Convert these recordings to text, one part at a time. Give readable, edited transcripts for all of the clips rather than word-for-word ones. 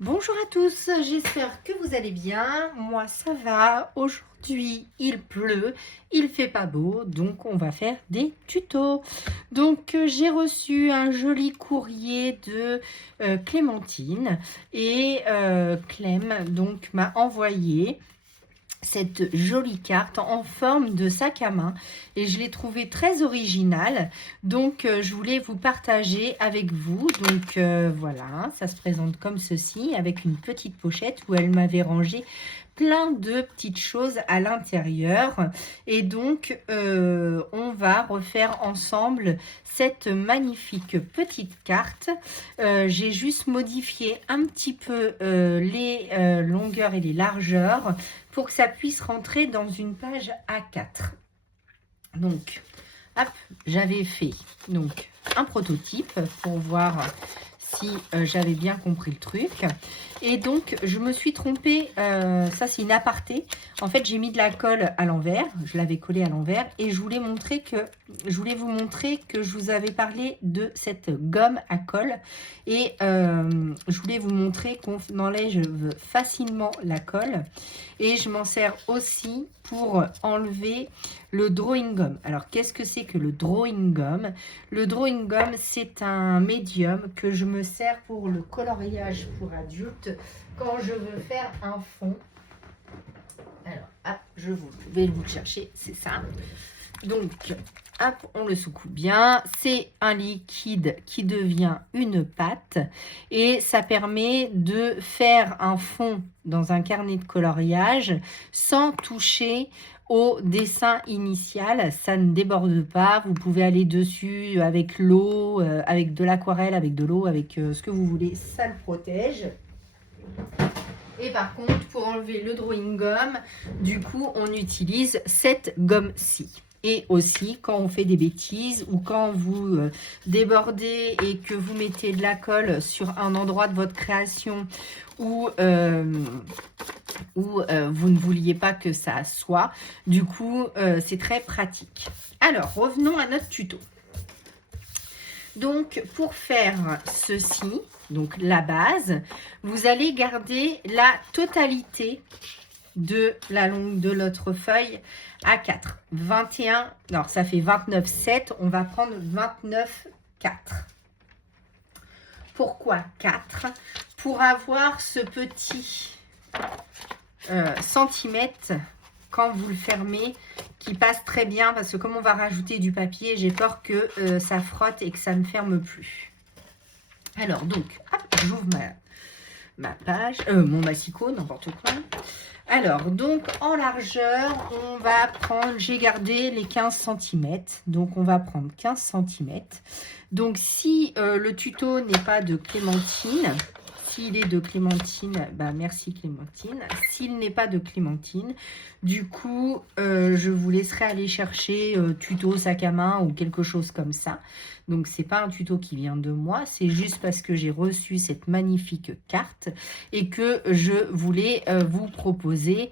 Bonjour à tous, j'espère que vous allez bien. Moi ça va. Aujourd'hui il pleut, il fait pas beau, donc on va faire des tutos. Donc j'ai reçu un joli courrier de Clémentine et Clem donc m'a envoyé cette jolie carte en forme de sac à main et je l'ai trouvée très originale, donc je voulais vous partager avec vous. Donc voilà, ça se présente comme ceci avec une petite pochette où elle m'avait rangé plein de petites choses à l'intérieur et donc on va refaire ensemble cette magnifique petite carte. J'ai juste modifié un petit peu les longueurs et les largeurs pour que ça puisse rentrer dans une page A4. Donc, hop, j'avais fait donc un prototype pour voir si j'avais bien compris le truc. Et donc, je me suis trompée, ça c'est une aparté. En fait, j'ai mis de la colle à l'envers, je l'avais collé à l'envers et je voulais vous montrer que je vous avais parlé de cette gomme à colle. Et je voulais vous montrer qu'on enlève facilement la colle. Et je m'en sers aussi pour enlever le drawing gum. Alors, qu'est-ce que c'est que le drawing gum? Le drawing gum, c'est un médium que je me sers pour le coloriage pour adultes quand je veux faire un fond. Alors, hop, je vais vous le chercher, c'est ça. Donc, hop, on le secoue bien. C'est un liquide qui devient une pâte et ça permet de faire un fond dans un carnet de coloriage sans toucher au dessin initial. Ça ne déborde pas. Vous pouvez aller dessus avec l'eau, avec de l'aquarelle, avec de l'eau, avec ce que vous voulez. Ça le protège. Et par contre, pour enlever le drawing gum, du coup, on utilise cette gomme-ci. Et aussi, quand on fait des bêtises ou quand vous débordez et que vous mettez de la colle sur un endroit de votre création où vous ne vouliez pas que ça soit, du coup, c'est très pratique. Alors, revenons à notre tuto. Donc, pour faire ceci, donc la base, vous allez garder la totalité de la longue de notre feuille A4. 21, alors ça fait 29,7, on va prendre 29,4. Pourquoi 4? Pour avoir ce petit centimètre quand vous le fermez qui passe très bien, parce que comme on va rajouter du papier, j'ai peur que ça frotte et que ça ne ferme plus. Alors donc, j'ouvre ma page, mon massicot, n'importe quoi. Alors, donc en largeur, on va prendre, j'ai gardé les 15 cm, donc on va prendre 15 cm. Donc si le tuto n'est pas de Clémentine, s'il est de Clémentine, bah merci Clémentine. S'il n'est pas de Clémentine, du coup, je vous laisserai aller chercher tuto sac à main ou quelque chose comme ça. Donc, c'est pas un tuto qui vient de moi, c'est juste parce que j'ai reçu cette magnifique carte et que je voulais vous proposer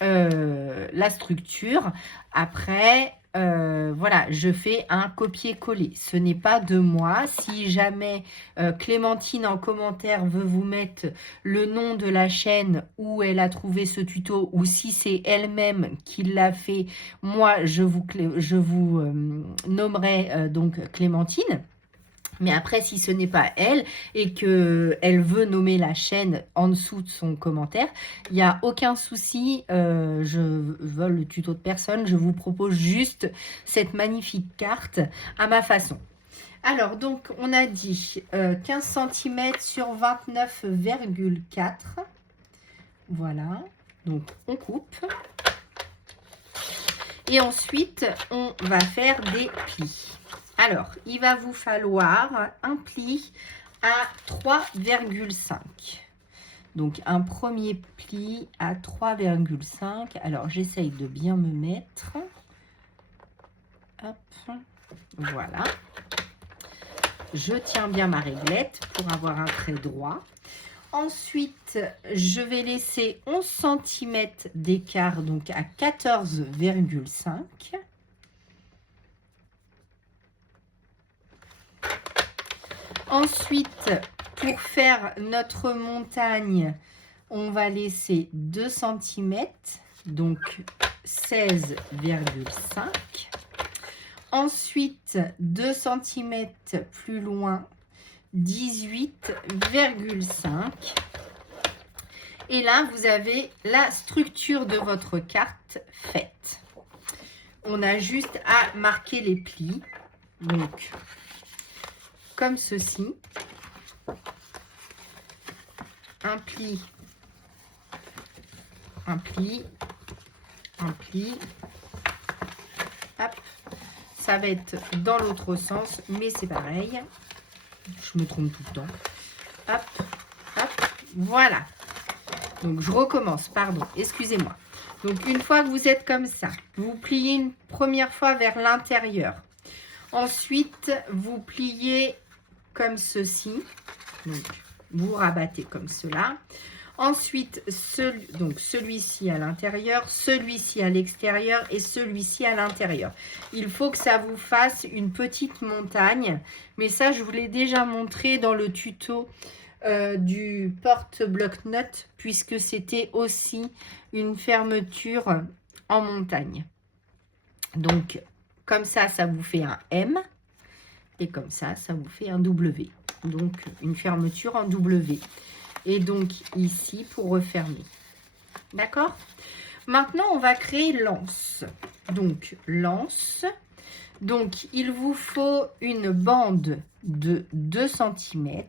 la structure. Après, voilà, je fais un copier-coller. Ce n'est pas de moi. Si jamais Clémentine en commentaire veut vous mettre le nom de la chaîne où elle a trouvé ce tuto, ou si c'est elle-même qui l'a fait, moi, je vous nommerai donc Clémentine. Mais après, si ce n'est pas elle et qu'elle veut nommer la chaîne en dessous de son commentaire, il n'y a aucun souci. Je vole le tuto de personne. Je vous propose juste cette magnifique carte à ma façon. Alors, donc, on a dit 15 cm sur 29,4. Voilà. Donc, on coupe. Et ensuite, on va faire des plis. Alors, il va vous falloir un pli à 3,5. Donc, un premier pli à 3,5. Alors, j'essaye de bien me mettre. Hop, voilà. Je tiens bien ma réglette pour avoir un trait droit. Ensuite, je vais laisser 11 cm d'écart, donc à 14,5. Ensuite, Pour faire notre montagne, on va laisser 2 cm, donc 16,5. Ensuite, 2 cm plus loin, 18,5. Et là, vous avez la structure de votre carte faite. On a juste à marquer les plis. Donc, comme ceci. Un pli, un pli, un pli. Hop. Ça va être dans l'autre sens, mais c'est pareil. Je me trompe tout le temps. Hop, hop, voilà. Donc, je recommence, pardon, excusez-moi. Donc, une fois que vous êtes comme ça, vous pliez une première fois vers l'intérieur. Ensuite, vous pliez comme ceci. Donc, vous rabattez comme cela. Ensuite, celui-ci à l'intérieur, celui-ci à l'extérieur et celui-ci à l'intérieur. Il faut que ça vous fasse une petite montagne. Mais ça, je vous l'ai déjà montré dans le tuto du porte-bloc-notes, puisque c'était aussi une fermeture en montagne. Donc, comme ça, ça vous fait un M. Et comme ça, ça vous fait un W. Donc, une fermeture en W. Et donc, ici, pour refermer. D'accord? Maintenant, on va créer l'anse. Donc, l'anse. Donc, il vous faut une bande de 2 cm.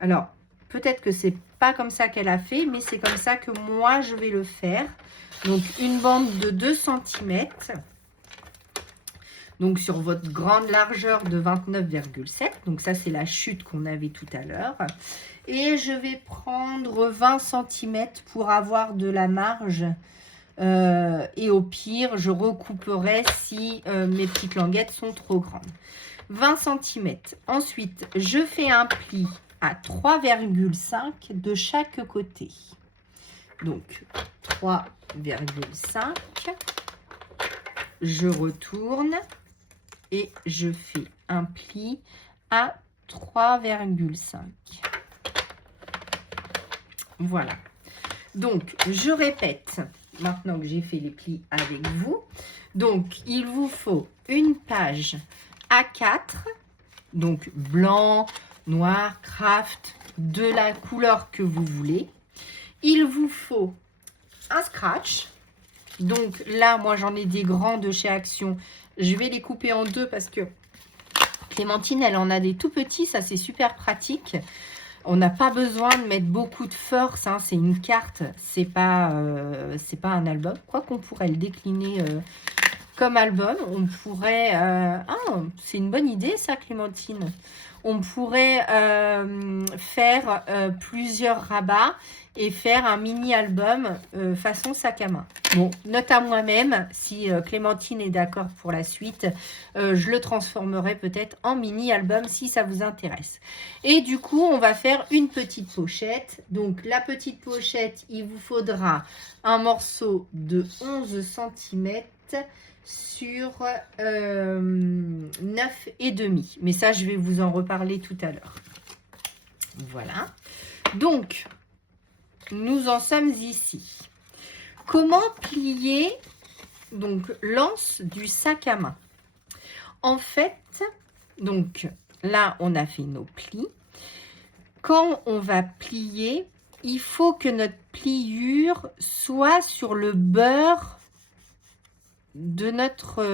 Alors, peut-être que c'est pas comme ça qu'elle a fait, mais c'est comme ça que moi, je vais le faire. Donc, une bande de 2 cm. Donc, sur votre grande largeur de 29,7. Donc, ça, c'est la chute qu'on avait tout à l'heure. Et je vais prendre 20 cm pour avoir de la marge. Et au pire, je recouperai si mes petites languettes sont trop grandes. 20 cm. Ensuite, je fais un pli à 3,5 de chaque côté. Donc, 3,5. Je retourne. Et je fais un pli à 3,5. Voilà. Donc, je répète, maintenant que j'ai fait les plis avec vous. Donc, il vous faut une page A4, donc blanc, noir, craft, de la couleur que vous voulez. Il vous faut un scratch. Donc là, moi, j'en ai des grands de chez Action. Je vais les couper en deux parce que Clémentine, elle en a des tout petits. Ça, c'est super pratique. On n'a pas besoin de mettre beaucoup de force. Hein. C'est une carte. C'est pas un album. Quoi qu'on pourrait le décliner comme album. On pourrait... Ah, c'est une bonne idée, ça, Clémentine. On pourrait faire plusieurs rabats et faire un mini-album façon sac à main. Bon, note à moi-même, si Clémentine est d'accord pour la suite, je le transformerai peut-être en mini-album si ça vous intéresse. Et du coup, on va faire une petite pochette. Donc, la petite pochette, il vous faudra un morceau de 11 cm sur 9,5. Mais ça, je vais vous en reparler tout à l'heure. Voilà. Donc, nous en sommes ici. Comment plier donc l'anse du sac à main? En fait, donc là, on a fait nos plis. Quand on va plier, il faut que notre pliure soit sur le bord de notre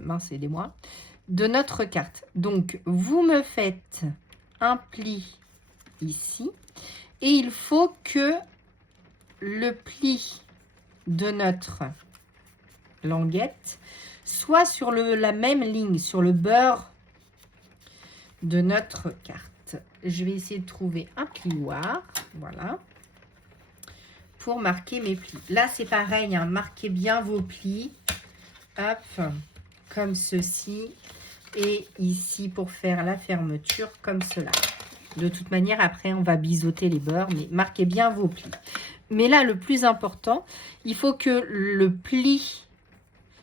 mince, aidez-moi, de notre carte. Donc, vous me faites un pli ici et il faut que le pli de notre languette soit sur la même ligne, sur le bord de notre carte. Je vais essayer de trouver un plioir, voilà, pour marquer mes plis. Là, c'est pareil, hein, marquez bien vos plis, hop, comme ceci, et ici pour faire la fermeture comme cela. De toute manière, après, on va biseauter les bords, mais marquez bien vos plis. Mais là, le plus important, il faut que le pli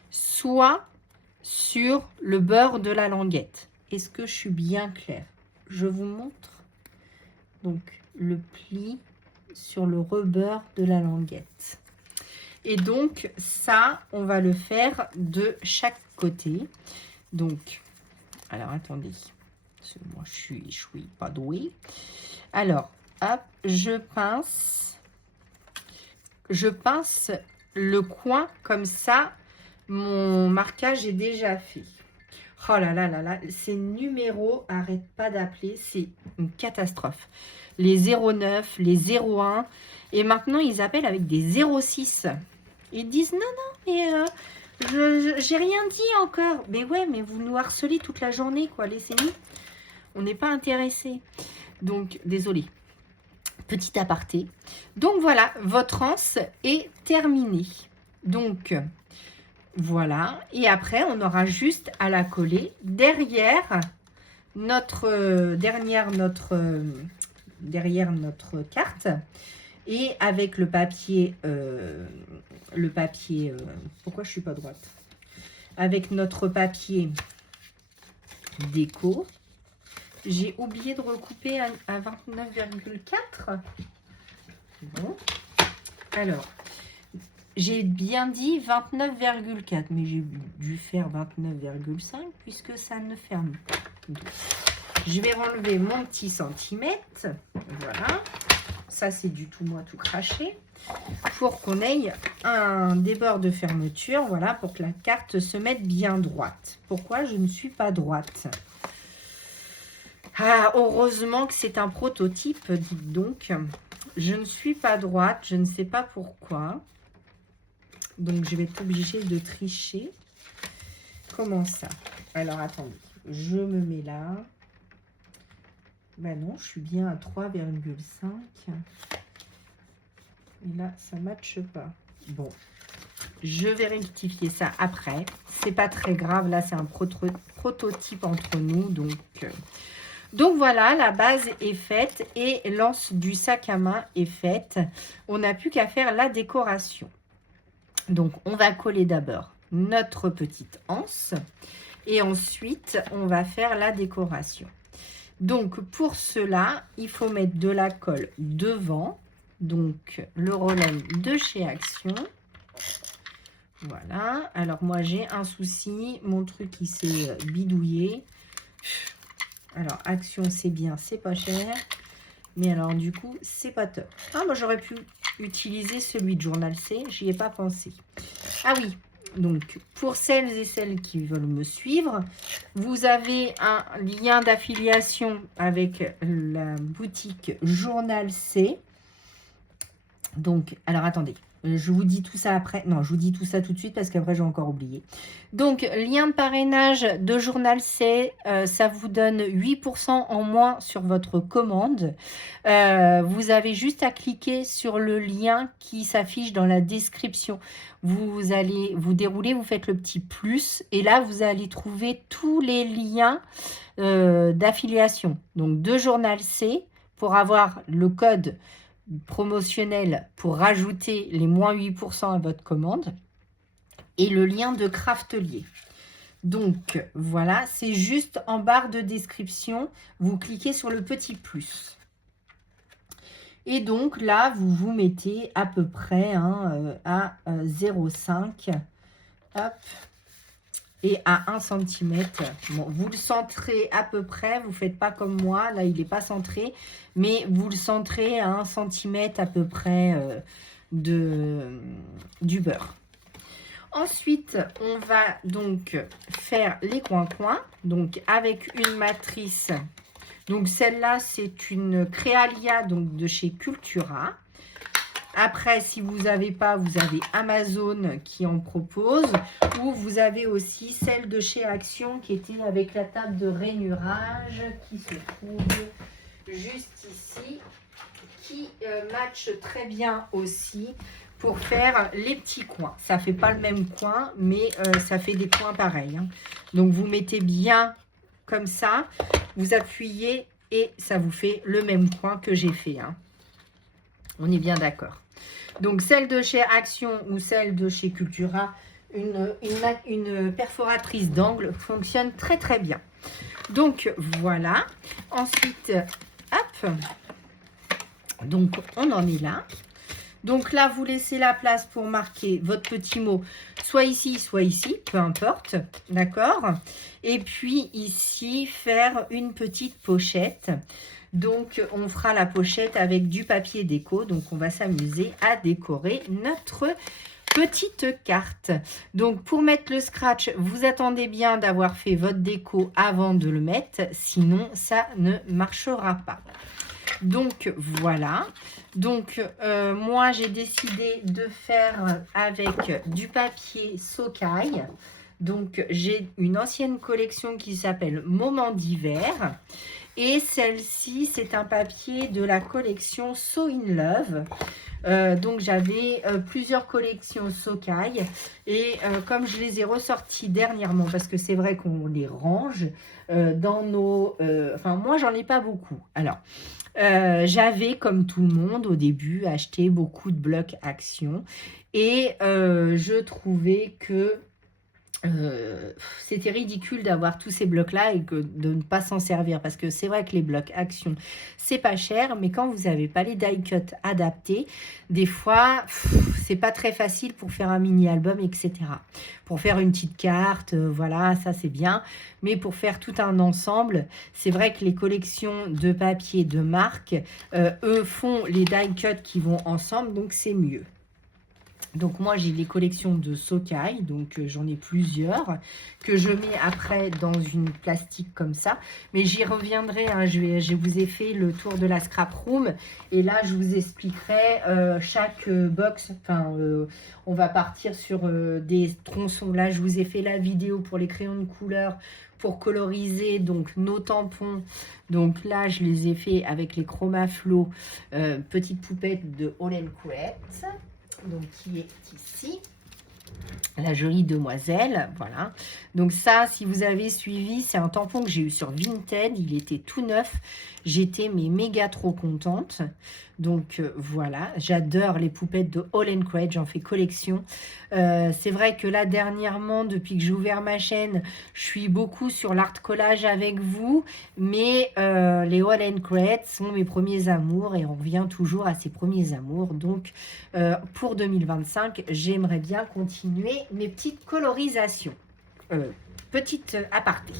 soit sur le bord de la languette. est-ce que je suis bien claire? Je vous montre donc le pli sur le rebord de la languette. Et donc ça, on va le faire de chaque côté. Donc, alors attendez, parce que moi je suis pas douée. Alors, hop, je pince le coin comme ça. Mon marquage est déjà fait. Oh là là là là, ces numéros arrêtent pas d'appeler, c'est une catastrophe. Les 09, les 01, et maintenant ils appellent avec des 06. Ils disent non, non, mais j'ai rien dit encore. Mais ouais, mais vous nous harcelez toute la journée, quoi, laissez-nous. On n'est pas intéressés. Donc, désolé. Petit aparté. Donc voilà, votre anse est terminée. Donc, voilà. Et après, on aura juste à la coller derrière derrière notre carte. Et avec le papier, pourquoi je suis pas droite? Avec notre papier déco. J'ai oublié de recouper à 29,4. Bon. Alors, j'ai bien dit 29,4, mais j'ai dû faire 29,5 puisque ça ne ferme pas. Donc, je vais enlever mon petit centimètre. Voilà. Ça, c'est du tout moi tout craché. Pour qu'on ait un débord de fermeture. Voilà, pour que la carte se mette bien droite. Pourquoi je ne suis pas droite? Ah, heureusement que c'est un prototype, dites donc. Je ne suis pas droite, je ne sais pas pourquoi. Donc, je vais être obligée de tricher. Comment ça? Alors, attendez. Je me mets là. Ben non, je suis bien à 3,5. Et là, ça ne matche pas. Bon, je vais rectifier ça après. C'est pas très grave. Là, c'est un prototype entre nous. Donc voilà, la base est faite et l'anse du sac à main est faite. On n'a plus qu'à faire la décoration. Donc, on va coller d'abord notre petite anse et ensuite, on va faire la décoration. Donc, pour cela, il faut mettre de la colle devant. Donc, le Rolem de chez Action. Voilà. Alors, moi, j'ai un souci. Mon truc, il s'est bidouillé. Alors, Action, c'est bien, c'est pas cher. Mais alors, du coup, c'est pas top. Ah, moi, j'aurais pu utiliser celui de Journal C. J'y ai pas pensé. Ah oui, donc, pour celles et celles qui veulent me suivre, vous avez un lien d'affiliation avec la boutique Journal C. Donc, alors, attendez. Je vous dis tout ça après. Non, je vous dis tout ça tout de suite parce qu'après, j'ai encore oublié. Donc, lien de parrainage de Journal C, ça vous donne 8% en moins sur votre commande. Vous avez juste à cliquer sur le lien qui s'affiche dans la description. Vous allez vous dérouler, vous faites le petit plus et là, vous allez trouver tous les liens d'affiliation. Donc, de Journal C pour avoir le code promotionnel pour rajouter les moins 8% à votre commande et le lien de Craftelier. Donc voilà, c'est juste en barre de description, vous cliquez sur le petit plus. Et donc là, vous vous mettez à peu près à 0,5. Hop. Et à 1 cm. Bon, vous le centrez à peu près, vous ne faites pas comme moi, là il n'est pas centré, mais vous le centrez à 1 cm à peu près du beurre. Ensuite, on va donc faire les coins-coins, donc avec une matrice. Donc celle-là, c'est une Créalia donc de chez Cultura. Après, si vous n'avez pas, vous avez Amazon qui en propose. Ou vous avez aussi celle de chez Action qui était avec la table de rainurage qui se trouve juste ici. Qui match très bien aussi pour faire les petits coins. Ça ne fait pas le même coin, mais ça fait des coins pareils. Hein. Donc, vous mettez bien comme ça. Vous appuyez et ça vous fait le même coin que j'ai fait. Hein. On est bien d'accord. Donc, celle de chez Action ou celle de chez Cultura, une perforatrice d'angle fonctionne très, très bien. Donc, voilà. Ensuite, hop. Donc, on en est là. Donc là, vous laissez la place pour marquer votre petit mot, soit ici, peu importe, d'accord? Et puis ici, faire une petite pochette. Donc, on fera la pochette avec du papier déco. Donc, on va s'amuser à décorer notre petite carte. Donc, pour mettre le scratch, vous attendez bien d'avoir fait votre déco avant de le mettre. Sinon, ça ne marchera pas. Donc voilà, donc moi j'ai décidé de faire avec du papier Sokai. Donc j'ai une ancienne collection qui s'appelle Moment d'hiver. Et celle-ci, c'est un papier de la collection So In Love. Donc j'avais plusieurs collections Sokai. Et comme je les ai ressorties dernièrement, parce que c'est vrai qu'on les range dans nos... Enfin, moi, j'en ai pas beaucoup. Alors... j'avais, comme tout le monde, au début, acheté beaucoup de blocs Action et je trouvais que c'était ridicule d'avoir tous ces blocs-là et de ne pas s'en servir parce que c'est vrai que les blocs Action, c'est pas cher, mais quand vous n'avez pas les die-cut adaptés, des fois, c'est pas très facile pour faire un mini-album, etc. Pour faire une petite carte, voilà, ça c'est bien. Mais pour faire tout un ensemble, c'est vrai que les collections de papier de marque, eux font les die-cut qui vont ensemble, donc c'est mieux. Donc moi j'ai les collections de Sokai, donc j'en ai plusieurs que je mets après dans une plastique comme ça. Mais j'y reviendrai, hein, je vous ai fait le tour de la scrap room et là je vous expliquerai chaque box. Enfin, on va partir sur des tronçons. Là je vous ai fait la vidéo pour les crayons de couleur pour coloriser donc nos tampons. Donc là je les ai fait avec les Chromaflow, petite poupette de Holland Create. Donc qui est ici, la jolie demoiselle, voilà. Donc ça, si vous avez suivi, c'est un tampon que j'ai eu sur Vinted, il était tout neuf, j'étais mais méga trop contente. Donc voilà, j'adore les poupettes de Holland Create, j'en fais collection. C'est vrai que là dernièrement, depuis que j'ai ouvert ma chaîne, je suis beaucoup sur l'art collage avec vous, mais les Holland Create sont mes premiers amours et on revient toujours à ces premiers amours. Donc pour 2025, j'aimerais bien continuer mes petites colorisations. Petite aparté.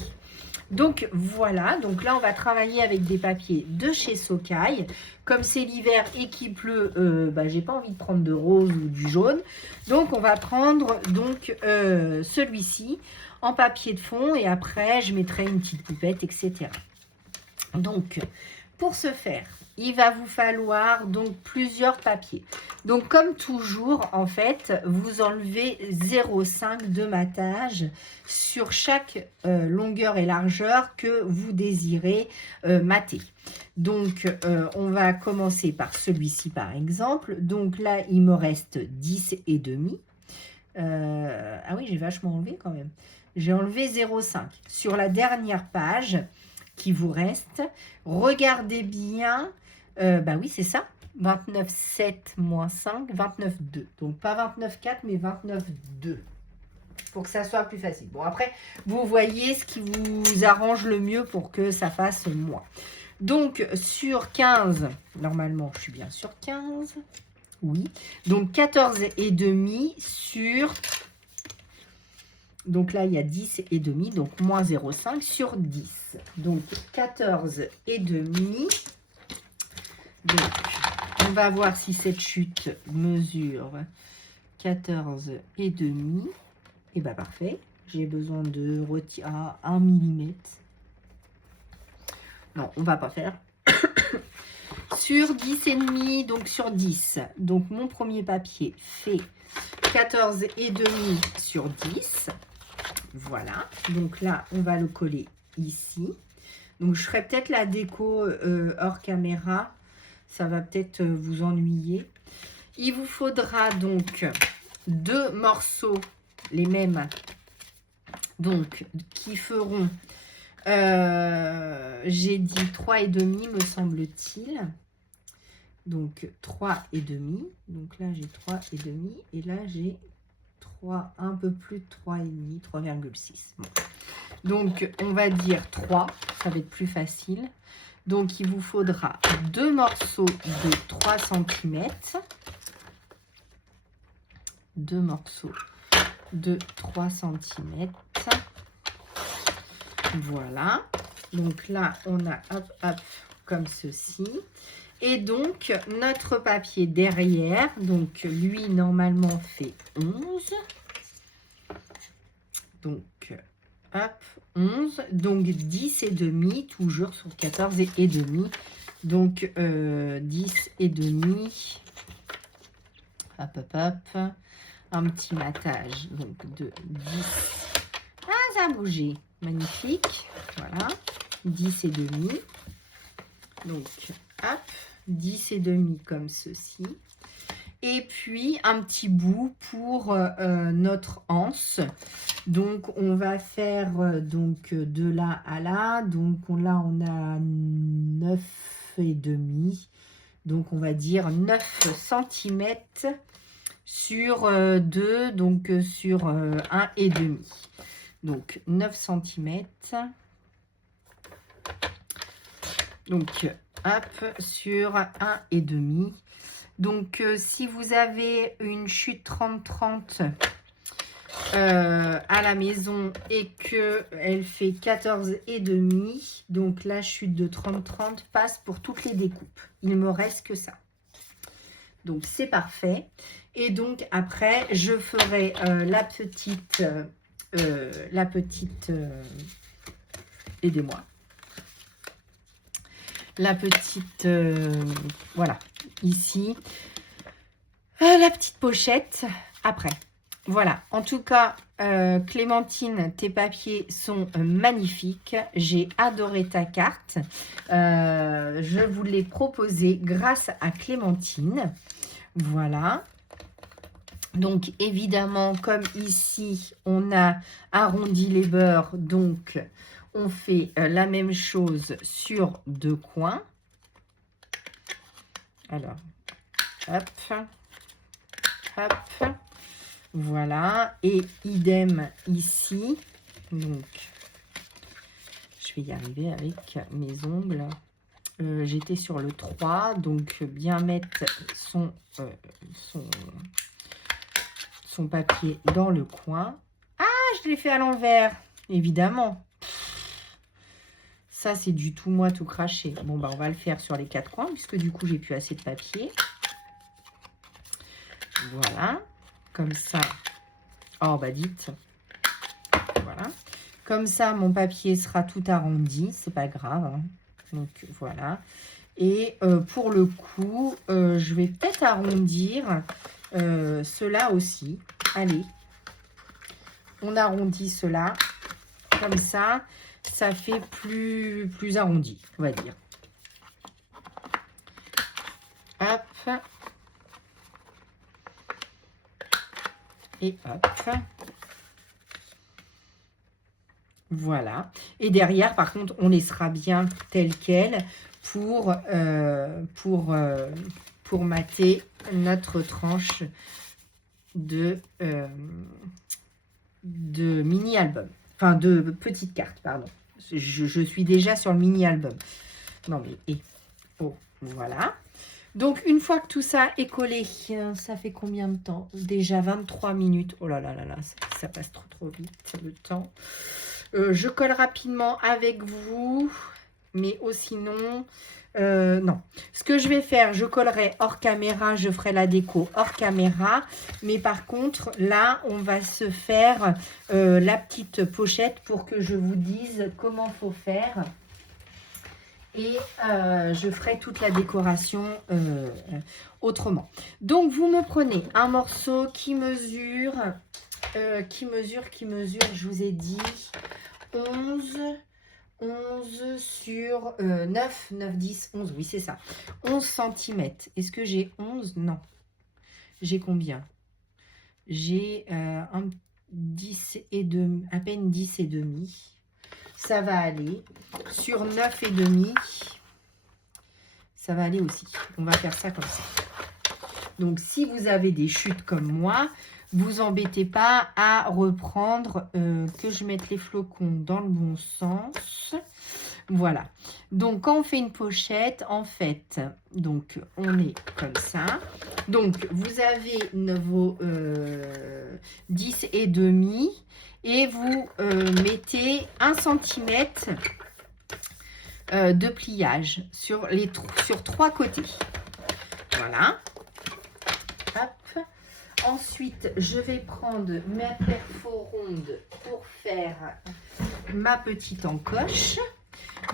Donc voilà, donc là on va travailler avec des papiers de chez Sokai. Comme c'est l'hiver et qu'il pleut, j'ai pas envie de prendre de rose ou du jaune. Donc on va prendre donc celui-ci en papier de fond et après je mettrai une petite poupette, etc. Donc pour ce faire, il va vous falloir donc plusieurs papiers. Donc comme toujours, en fait, vous enlevez 0,5 de matage sur chaque longueur et largeur que vous désirez mater. Donc on va commencer par celui-ci par exemple. Donc là, il me reste 10 et demi. Ah oui, j'ai vachement enlevé quand même. J'ai enlevé 0,5. Sur la dernière page qui vous reste, regardez bien. Oui, c'est ça. 29,7 moins 5, 29,2. Donc, pas 29,4, mais 29,2. Pour que ça soit plus facile. Bon, après, vous voyez ce qui vous arrange le mieux pour que ça fasse moins. Donc, sur 15, normalement, je suis bien sur 15. Oui. Donc, 14,5 sur... Donc là, il y a 10 et demi, donc moins 0,5 sur 10. Donc 14 et demi. Donc, on va voir si cette chute mesure 14 et demi. Et bien, parfait. J'ai besoin de retirer 1 mm. Non, on va pas faire. Sur 10 et demi, donc sur 10. Donc, mon premier papier fait 14 et demi sur 10. Voilà, donc là, on va le coller ici. Donc, je ferai peut-être la déco hors caméra. Ça va peut-être vous ennuyer. Il vous faudra donc 2 morceaux, les mêmes, donc qui feront, j'ai dit 3,5 me semble-t-il. Donc, 3,5. Donc là, j'ai 3,5 et là, j'ai 3, un peu plus de 3,5, 3,6. Bon. Donc, on va dire 3, ça va être plus facile. Donc, il vous faudra 2 morceaux de 3 cm. 2 morceaux de 3 cm. Voilà. Donc là, on a hop, hop, comme ceci. Et donc, notre papier derrière, donc lui, normalement, fait 11. Donc, hop, 11. Donc, 10 et demi, toujours sur 14 et demi. Donc, 10 et demi. Hop, hop, hop. Un petit matage, donc de 10. Ah, ça a bougé. Magnifique. Voilà. 10 et demi. Donc, hop. 10 et demi comme ceci. Et puis, un petit bout pour notre anse. Donc, on va faire donc de là à là. Donc, là, on a 9 et demi. Donc, on va dire 9 cm sur 2, donc sur 1 et demi. Donc 9 cm. Donc hop, sur 1 et demi. Donc si vous avez une chute 30-30 à la maison et que elle fait 14 et demi, donc la chute de 30-30 passe pour toutes les découpes. Il me reste que ça. Donc, c'est parfait. Et donc, après, je ferai la petite aidez-moi. La petite, voilà, ici. La petite pochette après. Voilà, en tout cas, Clémentine, tes papiers sont magnifiques. J'ai adoré ta carte. Je vous l'ai proposée grâce à Clémentine. Voilà. Donc, évidemment, comme ici, on a arrondi les bords, donc on fait la même chose sur 2 coins. Alors, hop, hop. Voilà, et idem ici. Donc, je vais y arriver avec mes ongles. J'étais sur le 3, donc bien mettre son papier dans le coin. Ah, je l'ai fait à l'envers, évidemment. Ça, c'est du tout moi tout craché. Bon, bah, on va le faire sur les 4 coins, puisque du coup, j'ai plus assez de papier. Voilà. Comme ça. Oh, bah dites. Voilà. Comme ça, mon papier sera tout arrondi. C'est pas grave. Hein. Donc, voilà. Et pour le coup, je vais peut-être arrondir cela aussi. Allez. On arrondit cela. Comme ça, ça fait plus arrondi, on va dire. Hop. Et hop. Voilà. Et derrière, par contre, on laissera bien tel quel pour mater notre tranche de mini-album. Enfin, de petite carte, pardon. Je suis déjà sur le mini-album. Non, mais... oh, voilà. Donc, une fois que tout ça est collé, ça fait combien de temps? Déjà 23 minutes. Oh là là là là, ça passe trop vite, le temps. Je colle rapidement avec vous, mais sinon... non. Ce que je vais faire, je collerai hors caméra, je ferai la déco hors caméra. Mais par contre, là, on va se faire la petite pochette pour que je vous dise comment faut faire. Et je ferai toute la décoration autrement. Donc, vous me prenez un morceau qui mesure, je vous ai dit, 11 sur 9, 10, 11, oui c'est ça, 11 cm. Est-ce que j'ai 11? Non. J'ai combien? J'ai 10 et demi, à peine 10 et demi. Ça va aller. Sur 9 et demi, ça va aller aussi. On va faire ça comme ça. Donc, si vous avez des chutes comme moi, vous embêtez pas à reprendre, que je mette les flocons dans le bon sens. Voilà. Donc, quand on fait une pochette, en fait, donc on est comme ça. Donc, vous avez vos 10 et demi et vous mettez 1 cm de pliage sur 3 côtés. Voilà. Hop. Ensuite, je vais prendre ma perforonde pour faire ma petite encoche.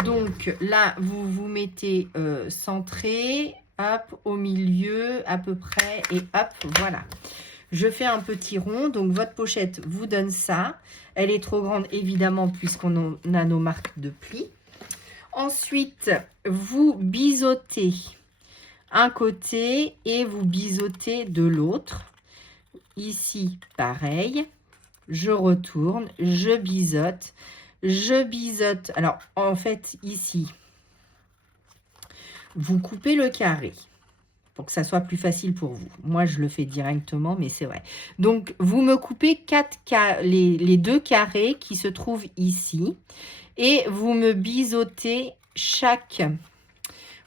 Donc là, vous vous mettez centré, hop, au milieu à peu près, et hop, voilà. Je fais un petit rond, donc votre pochette vous donne ça. Elle est trop grande, évidemment, puisqu'on a nos marques de plis. Ensuite, vous biseautez un côté et vous biseautez de l'autre. Ici, pareil. Je retourne, je biseaute. Je biseaute. Alors, en fait, ici, vous coupez le carré pour que ça soit plus facile pour vous. Moi, je le fais directement, mais c'est vrai. Donc, vous me coupez les 2 carrés qui se trouvent ici et vous me biseautez chaque...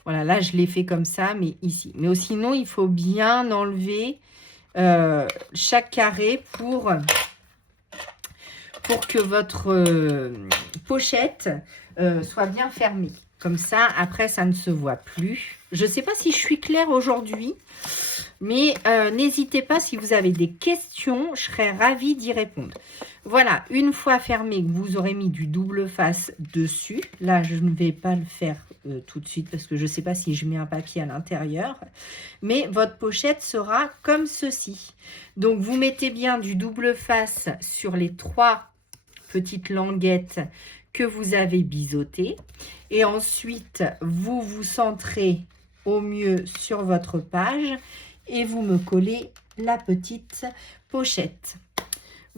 Voilà, là, je l'ai fait comme ça, mais ici. Mais sinon, il faut bien enlever chaque carré pour que votre pochette soit bien fermée. Comme ça, après, ça ne se voit plus. Je ne sais pas si je suis claire aujourd'hui, mais n'hésitez pas si vous avez des questions, je serais ravie d'y répondre. Voilà, une fois fermé, que vous aurez mis du double face dessus. Là, je ne vais pas le faire tout de suite parce que je ne sais pas si je mets un papier à l'intérieur. Mais votre pochette sera comme ceci. Donc, vous mettez bien du double face sur les 3 petites languettes que vous avez biseautées. Et ensuite, vous vous centrez au mieux sur votre page et vous me collez la petite pochette.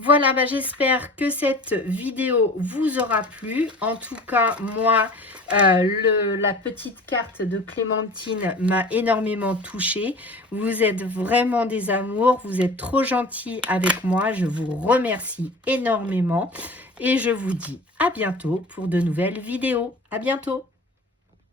Voilà, bah, j'espère que cette vidéo vous aura plu. En tout cas, moi, la petite carte de Clémentine m'a énormément touchée. Vous êtes vraiment des amours. Vous êtes trop gentils avec moi. Je vous remercie énormément. Et je vous dis à bientôt pour de nouvelles vidéos. À bientôt.